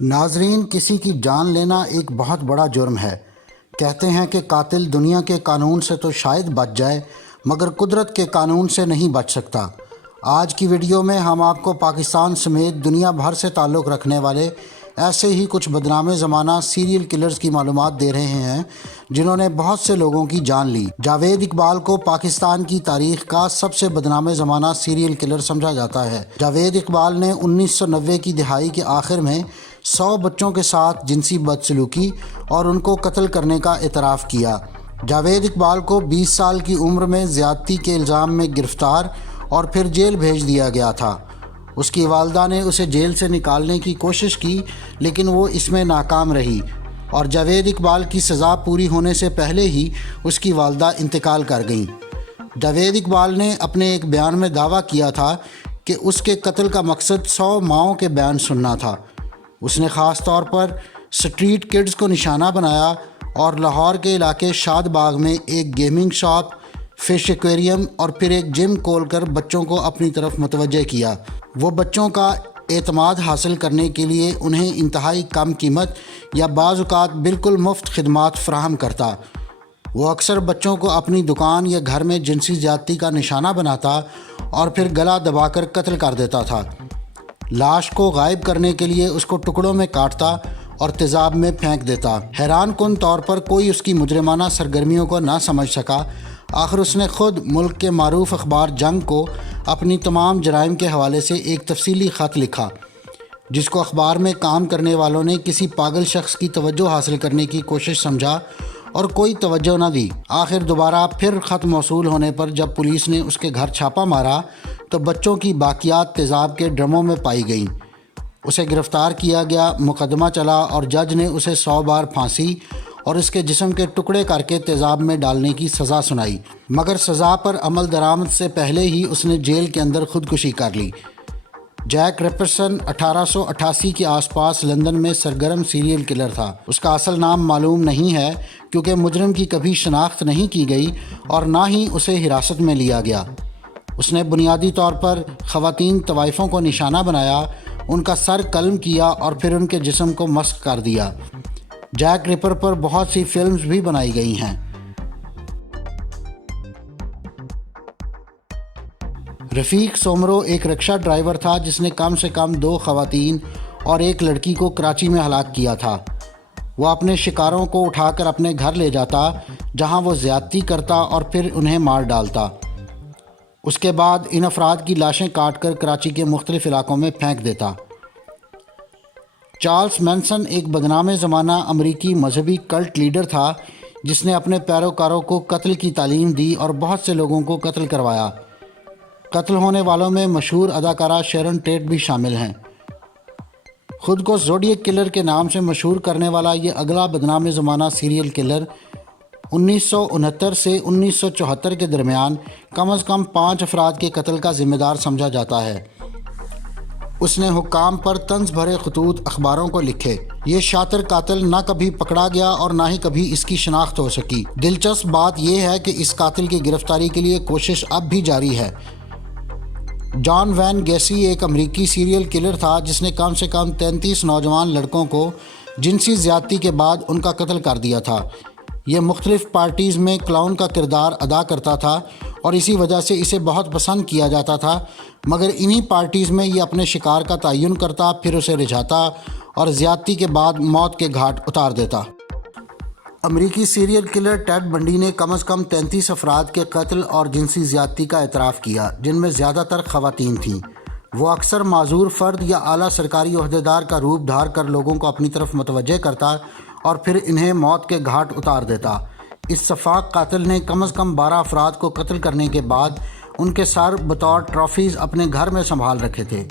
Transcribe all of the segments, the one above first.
ناظرین، کسی کی جان لینا ایک بہت بڑا جرم ہے۔ کہتے ہیں کہ قاتل دنیا کے قانون سے تو شاید بچ جائے مگر قدرت کے قانون سے نہیں بچ سکتا۔ آج کی ویڈیو میں ہم آپ کو پاکستان سمیت دنیا بھر سے تعلق رکھنے والے ایسے ہی کچھ بدنام زمانہ سیریل کلرز کی معلومات دے رہے ہیں جنہوں نے بہت سے لوگوں کی جان لی۔ جاوید اقبال کو پاکستان کی تاریخ کا سب سے بدنام زمانہ سیریل کلر سمجھا جاتا ہے۔ جاوید اقبال نے 1990 کی دہائی کے آخر میں 100 بچوں کے ساتھ جنسی بدسلوکی اور ان کو قتل کرنے کا اعتراف کیا۔ جاوید اقبال کو 20 سال کی عمر میں زیادتی کے الزام میں گرفتار اور پھر جیل بھیج دیا گیا تھا۔ اس کی والدہ نے اسے جیل سے نکالنے کی کوشش کی لیکن وہ اس میں ناکام رہی اور جاوید اقبال کی سزا پوری ہونے سے پہلے ہی اس کی والدہ انتقال کر گئیں۔ جاوید اقبال نے اپنے ایک بیان میں دعویٰ کیا تھا کہ اس کے قتل کا مقصد 100 ماؤں کے بیان سننا تھا۔ اس نے خاص طور پر سٹریٹ کڈز کو نشانہ بنایا اور لاہور کے علاقے شاد باغ میں ایک گیمنگ شاپ، فش ایکویریم اور پھر ایک جم کھول کر بچوں کو اپنی طرف متوجہ کیا۔ وہ بچوں کا اعتماد حاصل کرنے کے لیے انہیں انتہائی کم قیمت یا بعض اوقات بالکل مفت خدمات فراہم کرتا۔ وہ اکثر بچوں کو اپنی دکان یا گھر میں جنسی زیادتی کا نشانہ بناتا اور پھر گلا دبا کر قتل کر دیتا تھا۔ لاش کو غائب کرنے کے لیے اس کو ٹکڑوں میں کاٹتا اور تیزاب میں پھینک دیتا۔ حیران کن طور پر کوئی اس کی مجرمانہ سرگرمیوں کو نہ سمجھ سکا۔ آخر اس نے خود ملک کے معروف اخبار جنگ کو اپنی تمام جرائم کے حوالے سے ایک تفصیلی خط لکھا، جس کو اخبار میں کام کرنے والوں نے کسی پاگل شخص کی توجہ حاصل کرنے کی کوشش سمجھا اور کوئی توجہ نہ دی۔ آخر دوبارہ پھر خط موصول ہونے پر جب پولیس نے اس کے گھر چھاپہ مارا تو بچوں کی باقیات تیزاب کے ڈرموں میں پائی گئیں۔ اسے گرفتار کیا گیا، مقدمہ چلا اور جج نے اسے 100 بار پھانسی اور اس کے جسم کے ٹکڑے کر کے تیزاب میں ڈالنے کی سزا سنائی، مگر سزا پر عمل درآمد سے پہلے ہی اس نے جیل کے اندر خودکشی کر لی۔ جیک ریپرسن 1888 کے آس پاس لندن میں سرگرم سیریل کلر تھا۔ اس کا اصل نام معلوم نہیں ہے کیونکہ مجرم کی کبھی شناخت نہیں کی گئی اور نہ ہی اسے حراست میں لیا گیا۔ اس نے بنیادی طور پر خواتین طوائفوں کو نشانہ بنایا، ان کا سر قلم کیا اور پھر ان کے جسم کو مسخ کر دیا۔ جیک ریپر پر بہت سی فلمز بھی بنائی گئی ہیں۔ رفیق سومرو ایک رکشہ ڈرائیور تھا جس نے کم سے کم 2 خواتین اور ایک لڑکی کو کراچی میں ہلاک کیا تھا۔ وہ اپنے شکاروں کو اٹھا کر اپنے گھر لے جاتا جہاں وہ زیادتی کرتا اور پھر انہیں مار ڈالتا۔ اس کے بعد ان افراد کی لاشیں کاٹ کر کراچی کے مختلف علاقوں میں پھینک دیتا۔ چارلس مینسن ایک بدنام زمانہ امریکی مذہبی کلٹ لیڈر تھا جس نے اپنے پیروکاروں کو قتل کی تعلیم دی اور بہت سے لوگوں کو قتل کروایا۔ قتل ہونے والوں میں مشہور اداکارہ شیرن ٹیٹ بھی شامل ہیں۔ خود کو زوڈیک کلر کے نام سے مشہور کرنے والا یہ اگلا بدنام زمانہ سیریل کلر 1969 سے 1974 کے درمیان کم از کم 5 افراد کے قتل کا ذمہ دار سمجھا جاتا ہے۔ اس نے حکام پر طنز بھرے خطوط اخباروں کو لکھے۔ یہ شاطر قاتل نہ کبھی پکڑا گیا اور نہ ہی کبھی اس کی شناخت ہو سکی۔ دلچسپ بات یہ ہے کہ اس قاتل کی گرفتاری کے لیے کوشش اب بھی جاری ہے۔ جان وین گیسی ایک امریکی سیریل کلر تھا جس نے کم سے کم 33 نوجوان لڑکوں کو جنسی زیادتی کے بعد ان کا قتل کر دیا تھا۔ یہ مختلف پارٹیز میں کلاؤن کا کردار ادا کرتا تھا اور اسی وجہ سے اسے بہت پسند کیا جاتا تھا، مگر انہی پارٹیز میں یہ اپنے شکار کا تعین کرتا، پھر اسے رجھاتا اور زیادتی کے بعد موت کے گھاٹ اتار دیتا۔ امریکی سیریل کلر ٹیڈ بنڈی نے کم از کم 33 افراد کے قتل اور جنسی زیادتی کا اعتراف کیا جن میں زیادہ تر خواتین تھیں۔ وہ اکثر معذور فرد یا اعلیٰ سرکاری عہدیدار کا روپ دھار کر لوگوں کو اپنی طرف متوجہ کرتا اور پھر انہیں موت کے گھاٹ اتار دیتا۔ اس سفاک قاتل نے کم از کم 12 افراد کو قتل کرنے کے بعد ان کے سر بطور ٹرافیز اپنے گھر میں سنبھال رکھے تھے۔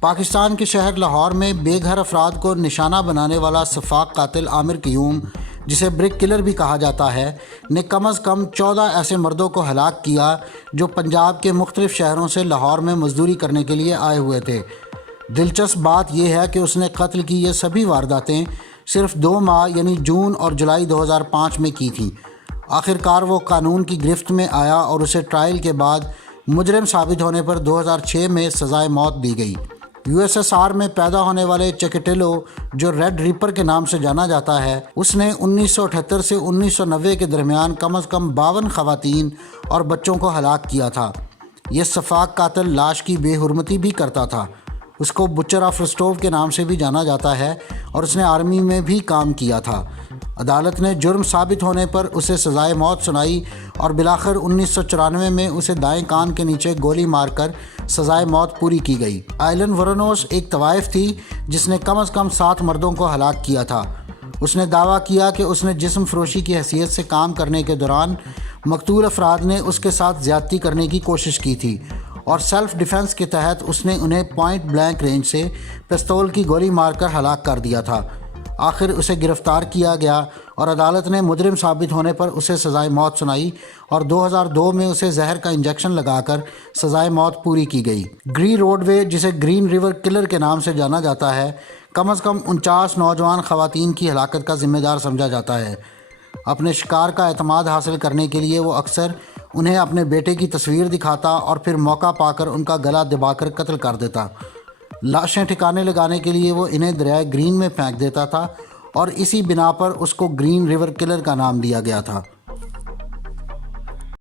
پاکستان کے شہر لاہور میں بے گھر افراد کو نشانہ بنانے والا سفاک قاتل عامر قیوم، جسے برک کلر بھی کہا جاتا ہے، نے کم از کم 14 ایسے مردوں کو ہلاک کیا جو پنجاب کے مختلف شہروں سے لاہور میں مزدوری کرنے کے لیے آئے ہوئے تھے۔ دلچسپ بات یہ ہے کہ اس نے قتل کی یہ سبھی وارداتیں صرف 2 ماہ یعنی جون اور جولائی 2005 میں کی تھیں۔ آخرکار وہ قانون کی گرفت میں آیا اور اسے ٹرائل کے بعد مجرم ثابت ہونے پر 2006 میں سزائے موت دی گئی۔ USSR میں پیدا ہونے والے چکٹیلو، جو ریڈ ریپر کے نام سے جانا جاتا ہے، اس نے 1978 سے 1990 کے درمیان کم از کم 52 خواتین اور بچوں کو ہلاک کیا تھا۔ یہ سفاک قاتل لاش کی بے حرمتی بھی کرتا تھا۔ اس کو بچر آف رسٹوو کے نام سے بھی جانا جاتا ہے اور اس نے آرمی میں بھی کام کیا تھا۔ عدالت نے جرم ثابت ہونے پر اسے سزائے موت سنائی اور بالآخر 1994 میں اسے دائیں کان کے نیچے گولی مار کر سزائے موت پوری کی گئی۔ آئلن ورونوس ایک طوائف تھی جس نے کم از کم 7 مردوں کو ہلاک کیا تھا۔ اس نے دعویٰ کیا کہ اس نے جسم فروشی کی حیثیت سے کام کرنے کے دوران مقتول افراد نے اس کے ساتھ زیادتی کرنے کی کوشش کی تھی اور سیلف ڈیفنس کے تحت اس نے انہیں پوائنٹ بلینک رینج سے پستول کی گولی مار کر ہلاک کر دیا تھا۔ آخر اسے گرفتار کیا گیا اور عدالت نے مجرم ثابت ہونے پر اسے سزائے موت سنائی اور 2002 میں اسے زہر کا انجیکشن لگا کر سزائے موت پوری کی گئی۔ گری روڈ وے، جسے گرین ریور کلر کے نام سے جانا جاتا ہے، کم از کم 49 نوجوان خواتین کی ہلاکت کا ذمہ دار سمجھا جاتا ہے۔ اپنے شکار کا اعتماد حاصل کرنے کے لیے وہ اکثر انہیں اپنے بیٹے کی تصویر دکھاتا اور پھر موقع پا کر ان کا گلا دبا کر قتل کر دیتا۔ لاشیں ٹھکانے لگانے کے لیے وہ انہیں دریائے گرین میں پھینک دیتا تھا اور اسی بنا پر اس کو گرین ریور کلر کا نام دیا گیا تھا۔